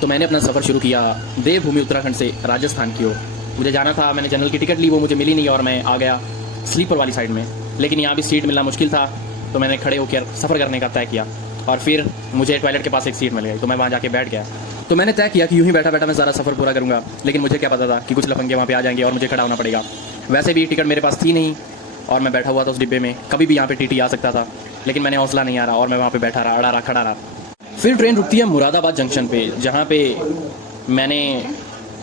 तो मैंने अपना सफ़र शुरू किया देवभूमि उत्तराखंड से राजस्थान की ओर। मुझे जाना था, मैंने जनरल की टिकट ली, वो मुझे मिली नहीं और मैं आ गया स्लीपर वाली साइड में। लेकिन यहाँ भी सीट मिलना मुश्किल था, तो मैंने खड़े होकर सफ़र करने का तय किया और फिर मुझे टॉयलेट के पास एक सीट मिल गई, तो मैं वहाँ जाके बैठ गया। तो मैंने तय किया कि यूँ ही बैठा बैठा मैं सारा सफ़र पूरा करूँगा। लेकिन मुझे क्या पता था कि कुछ लफंगे वहाँ पे आ जाएंगे और मुझे खड़ा होना पड़ेगा। वैसे भी टिकट मेरे पास थी नहीं और मैं बैठा हुआ था उस डिब्बे में, कभी भी यहाँ पे टीटी आ सकता था। लेकिन मैंने हौसला नहीं आ रहा और मैं वहाँ पे बैठा रहा, अड़ा रहा, खड़ा रहा। फिर ट्रेन रुकती है मुरादाबाद जंक्शन पे, जहाँ पे मैंने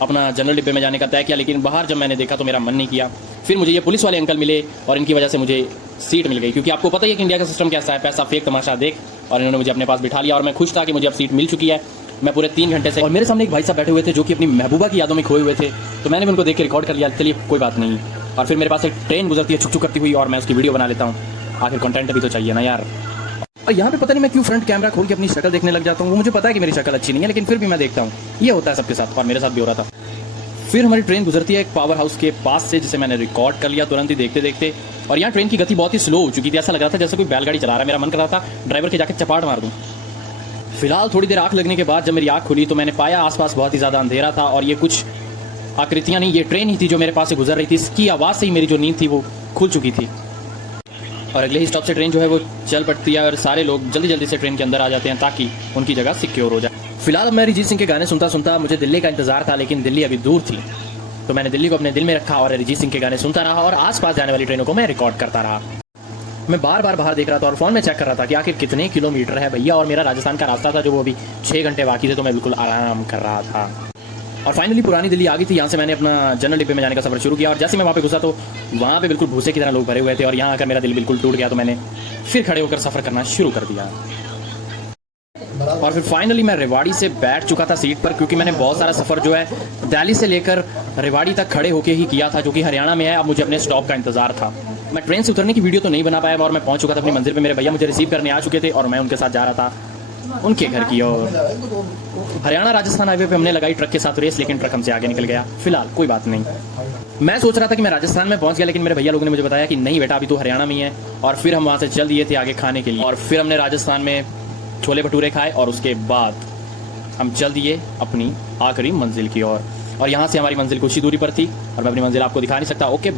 अपना जनरल डिब्बे में जाने का तय किया। लेकिन बाहर जब मैंने देखा तो मेरा मन नहीं किया। फिर मुझे ये पुलिस वाले अंकल मिले और इनकी वजह से मुझे सीट मिल गई, क्योंकि आपको पता ही है कि इंडिया का सिस्टम कैसा है, पैसा फेंक तमाशा देख। और इन्होंने मुझे अपने पास बिठा लिया और मैं खुश था कि मुझे अब सीट मिल चुकी है। मैं पूरे 3 घंटे से, और मेरे सामने एक भाई साहब बैठे हुए थे जो कि अपनी महबूबा की यादों में खोए हुए थे। तो मैंने भी उनको देख के रिकॉर्ड कर लिया, चलिए कोई बात नहीं। और फिर मेरे पास एक ट्रेन गुजरती है छुक छुक करती हुई और मैं उसकी वीडियो बना लेता हूँ। आखिर कंटेंट भी तो चाहिए ना यार। और यहाँ पे पता नहीं मैं क्यों फ्रंट कैमरा खोल के अपनी शक्ल देखने लग जाता हूँ। वो मुझे पता है कि मेरी शक्ल अच्छी नहीं है, लेकिन फिर भी मैं देखता हूँ। ये होता है सबके साथ और मेरे साथ भी हो रहा था। फिर हमारी ट्रेन गुजरती है एक पावर हाउस के पास से, जिसे मैंने रिकॉर्ड कर लिया तुरंत ही देखते देखते। और यहाँ ट्रेन की गति बहुत ही स्लो हो चुकी थी, ऐसा लग रहा था जैसे कोई बैलगाड़ी चला रहा है। मेरा मन कर रहा था ड्राइवर के जाके चपाट मार दूँ। फिलहाल थोड़ी देर आँख लगने के बाद जब मेरी आँख खुली तो मैंने पाया आसपास बहुत ही ज़्यादा अंधेरा था और ये कुछ आकृतियाँ नहीं, ये ट्रेन ही थी जो मेरे पास से गुजर रही थी। इसकी आवाज़ से ही मेरी जो नींद थी वो खुल चुकी थी। और अगले ही स्टॉप से ट्रेन जो है वो चल पड़ती है और सारे लोग जल्दी जल्दी से ट्रेन के अंदर आ जाते हैं ताकि उनकी जगह सिक्योर हो जाए। फिलहाल मैं अरिजीत सिंह के गाने सुनता सुनता, मुझे दिल्ली का इंतजार था लेकिन दिल्ली अभी दूर थी। तो मैंने दिल्ली को अपने दिल में रखा और अरिजीत सिंह के गाने सुनता रहा और आसपास जाने वाली ट्रेनों को मैं रिकॉर्ड करता रहा। मैं बार बार बाहर देख रहा था और फ़ोन में चेक कर रहा था कि आखिर कितने किलोमीटर है भैया। और मेरा राजस्थान का रास्ता था जो वो अभी 6 घंटे बाकी थे, तो मैं बिल्कुल आराम कर रहा था। और फाइनली पुरानी दिल्ली आ गई थी। यहाँ से मैंने अपना जनरल डिब्बे में जाने का सफ़र शुरू किया और जैसे मैं वहाँ पे घुसा तो वहाँ पे बिल्कुल भूसे की तरह लोग भरे हुए थे। और यहाँ आकर मेरा दिल बिल्कुल टूट गया, तो मैंने फिर खड़े होकर सफ़र करना शुरू कर दिया। और फिर फाइनली मैं रेवाड़ी से बैठ चुका था सीट पर, क्योंकि मैंने बहुत सारा सफ़र जो है दिल्ली से लेकर रेवाड़ी तक खड़े होकर ही किया था, जो कि हरियाणा में है। अब मुझे अपने स्टॉप का इंतजार था। मैं ट्रेन से उतरने की वीडियो तो नहीं बना पाया और मैं पहुंच चुका था अपनी मंजिल पे। मेरे भैया मुझे रिसीव करने आ चुके थे और मैं उनके साथ जा रहा था उनके घर की ओर। हरियाणा राजस्थान हाईवे पे हमने लगाई ट्रक के साथ रेस, लेकिन ट्रक हमसे आगे निकल गया। फिलहाल कोई बात नहीं। मैं सोच रहा था कि मैं राजस्थान में पहुंच गया, लेकिन मेरे भैया लोगों ने मुझे बताया कि नहीं बेटा, अभी तो हरियाणा में ही है। और फिर हम वहाँ से चल दिए थे आगे खाने के लिए। और फिर हमने राजस्थान में छोले भटूरे खाए और उसके बाद हम चल दिए अपनी आखिरी मंजिल की ओर। और यहाँ से हमारी मंजिल कुछ ही दूरी पर थी और मैं अपनी मंजिल आपको दिखा नहीं सकता। ओके।